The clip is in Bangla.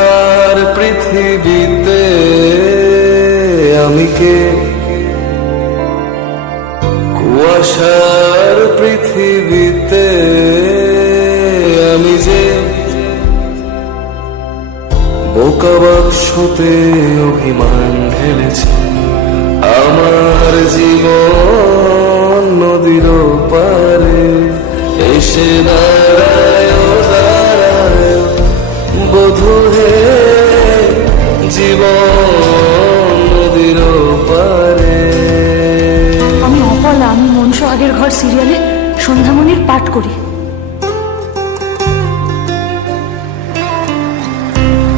কুয়াশার পৃথিবীতে আমি কে? কুয়াশার পৃথিবীতে আমি যে বোকা বাক্সতে অভিমান ঢেলেছে। আমার জীবন নদীর পারে এসে দাঁড়ায় দাঁড়ায় বধূ হে, জীবন নদীর পারে। আমি অপলা, আমি মন সোহাগের ঘর সিরিয়ালে সন্ধ্যামণির পাঠ করি।